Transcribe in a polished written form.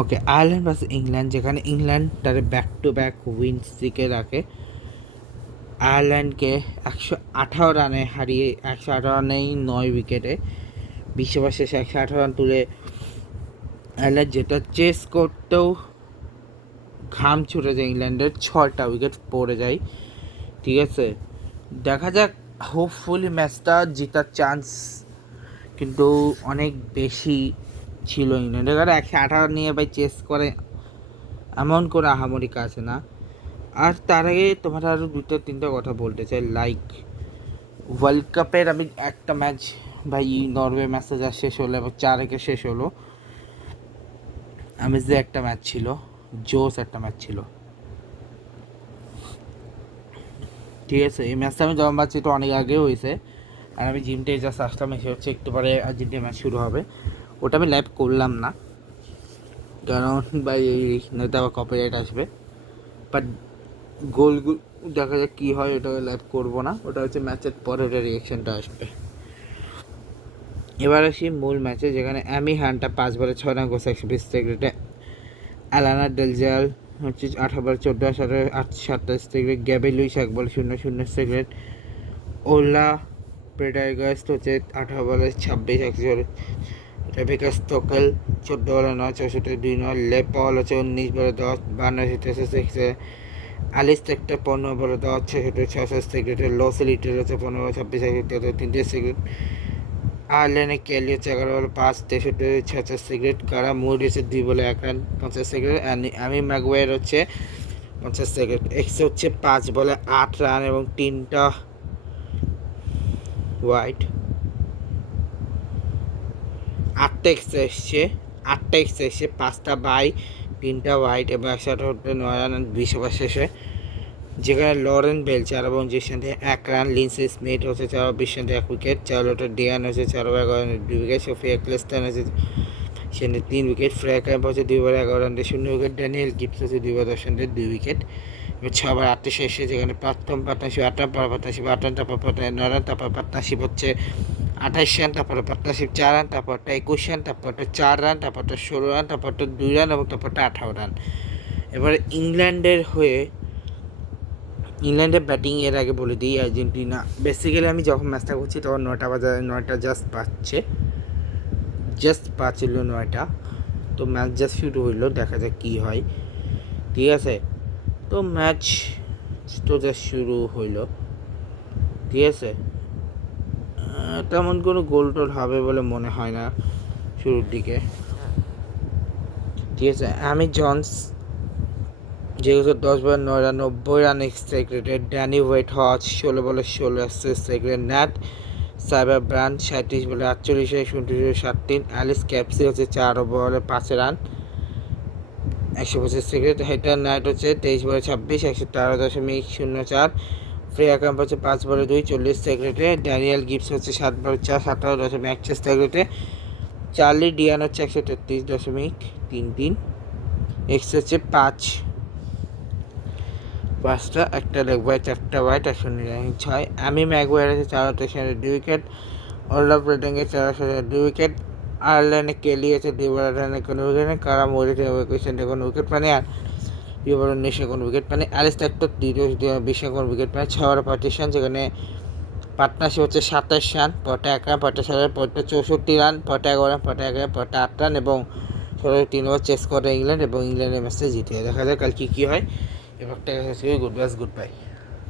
ওকে, Ireland versus England, যেখানে England তাদের back to back win স্ট্রিকে রাখে। আয়ারল্যান্ডকে 118 রানে হারিয়ে, 118 রানেই 9 উইকেটে বিশ্বকাপ শেষে 118 রান তুলে আয়ারল্যান্ড যেটা চেস করতেও ঘাম ছুটে যায় ইংল্যান্ডের, 6টা উইকেট পড়ে যায়। ঠিক আছে, দেখা যাক, হোপফুলি ম্যাচটা জেতার চান্স কিন্তু অনেক বেশি ছিল ইংল্যান্ডের, কারণ 118 নিয়ে ভাই চেস করে এমন করে আহামরি কাছে না। আর তার আগে তোমার আরও 2-3টা কথা বলতে চাই, লাইক ওয়ার্ল্ড কাপের আমি একটা ম্যাচ ভাই, নরওয়ে ম্যাচটা যা শেষ হলো এবং 4-1 শেষ হলো, আমি যে একটা ম্যাচ ছিল, জোস একটা ম্যাচ ছিল। ঠিক আছে, এই ম্যাচটা আমি যখন পাচ্ছি তো অনেক আগেও হয়েছে, আর আমি জিমটে জাস্ট আসলাম, এসে হচ্ছে একটু পরে আর্জেন্টিনা ম্যাচ শুরু হবে। ওটা আমি লাইভ করলাম না, কারণ ভাই নয়তো আবার কপিরাইট আসবে। বাট গোল দেখা যাক কী হয়, ওটা লাইভ করবো না, ওটা হচ্ছে ম্যাচের পরে ওটা রিয়েকশনটা আসবে। এবার আসি মূল ম্যাচে, যেখানে অ্যামি হান্টটা 5 বলে 6 রান করছে 120 সেকেন্ডে। অ্যালানা ডেলজাল হচ্ছে 18 বলে 14, 27 সেকেন্ড। গ্যাবি লুইস 1 বলে 0 সেকেন্ড। ওলা প্রেডারগাস্ট হচ্ছে 18 বলে 26, 100। রেবেকা স্টোকেল 14 বলে 9, 64, 2 লেপল হচ্ছে 19 বলে 10, 52, 63। অ্যালিস টেক্টর 15 বলে 10, 66, 66 সেকেন্ড। লস লিটার হচ্ছে 15 বলে 26, 3 সেকেন্ড। আয়ারল্যান্ডে কেলি হচ্ছে 11 বলে 5, 63, 66 সেকেন্ড। গারা মুড হচ্ছে 2 বলে 1 রান, 50 সেকেন্ড। অ্যামি ম্যাগুয়ার হচ্ছে 50 সেকেন্ড। এক্স হচ্ছে 5 বলে 8 রান এবং 3টা ওয়াইড। 8টা এক্স এসছে 5টা বাই, 3টা ওয়াইড এবং 109 রান 20 ওভার শেষে, যেখানে লরেন বেল 4 এবং 20 রানে 1 রান। লিন্সে স্মিথ হচ্ছে 4 20 রানে 1 উইকেট। চার্লোটা ডিয়ান হচ্ছে 4 ওভার 11 রানে 2 উইকেট। সোফিয়া ক্লেস্টন হচ্ছে সেখানে 3 উইকেট। ফ্রেয়া ক্যাম্প হচ্ছে 2 ওভার 11 রানে 0 উইকেট। ড্যানিয়েল গিবস হচ্ছে 2 ওভার 10 রানে 2 উইকেট। এবং 6 ওভার 8 শেষে, যেখানে প্রথম পার্টনারশিপ 8 রান, পর পার্টনারশিপ 8 রান, তারপর 9 রান, তারপর পার্টনারশিপ হচ্ছে 28 রান, তারপরে পার্টনারশিপ 4 রান, তারপরটা 21 রান, তারপরটা 4 রান, তারপরটা 16 রান, তারপরটা 2 রান এবং তারপরটা 18 রান। এবারে ইংল্যান্ডের ব্যাটিং এর আগে বলে দিই, আর্জেন্টিনা বেসিক্যালি আমি যখন ম্যাচটা করছি তখন 9টা বাজে, 9টা জাস্ট বাজছিল 9টা। তো ম্যাচ জাস্ট শুরু হইলো, দেখা যাক কী হয়। ঠিক আছে, তো ম্যাচ তো জাস্ট শুরু হইলো। ঠিক আছে, তেমন কোনো গোল টোল হবে বলে মনে হয় না শুরুর দিকে। ঠিক আছে, অ্যামি জনস যেহেতু 10 বলে 9 রান, 90 রান strike rated. Danni Wyatt Hodge 16 বলে 16 strike rate. Nat Sciver Brunt 37 বলে 48, 27, অ্যালিস ক্যাপসি হচ্ছে 4 বলে 5 রান, 125 সেকেন্ড। হেটার নাইট হচ্ছে 23 বলে 26, 113.04। ফ্রেয়া ক্যাম্প হচ্ছে 5 বলে 2, 40 সেকেন্ডে। ড্যানিয়েল গিবস হচ্ছে 7 বলে 4, 17.61 সেকেন্ডে। চার্লি ডিয়ান হচ্ছে 133.33। এক্স হচ্ছে 5টা, একটা লেগ বাই, 4টা ওয়াইড, 106। অ্যামি ম্যাগুয়ার আছে 4 2 উইকেট। Older ব্রেডিংয়ে 4 2 wicket. আয়ারল্যান্ডে কেলি আছে 2 রানে কোনো উইকেট নেই। কারা মরিতে 21 কোনো উইকেট পানি, আর ইউবার 19 কোনো উইকেট পানি। অ্যালিস টেক্টর 20 কোনো উইকেট পানি। 6 ওভার পার্টিশন, যেখানে পার্টনারশিপ হচ্ছে 27 রান, পরটা 1 রান, পরটা 7 রান, পরটা 64 রান, পরটা 11 রান, পরটা 1 রান, পরটা 8 রান এবং 3 ওভার চেস করে ইংল্যান্ড এবং ইংল্যান্ডের ম্যাচটা জিতে। দেখা যায় কাল কী হয়। এবার গুড বাই।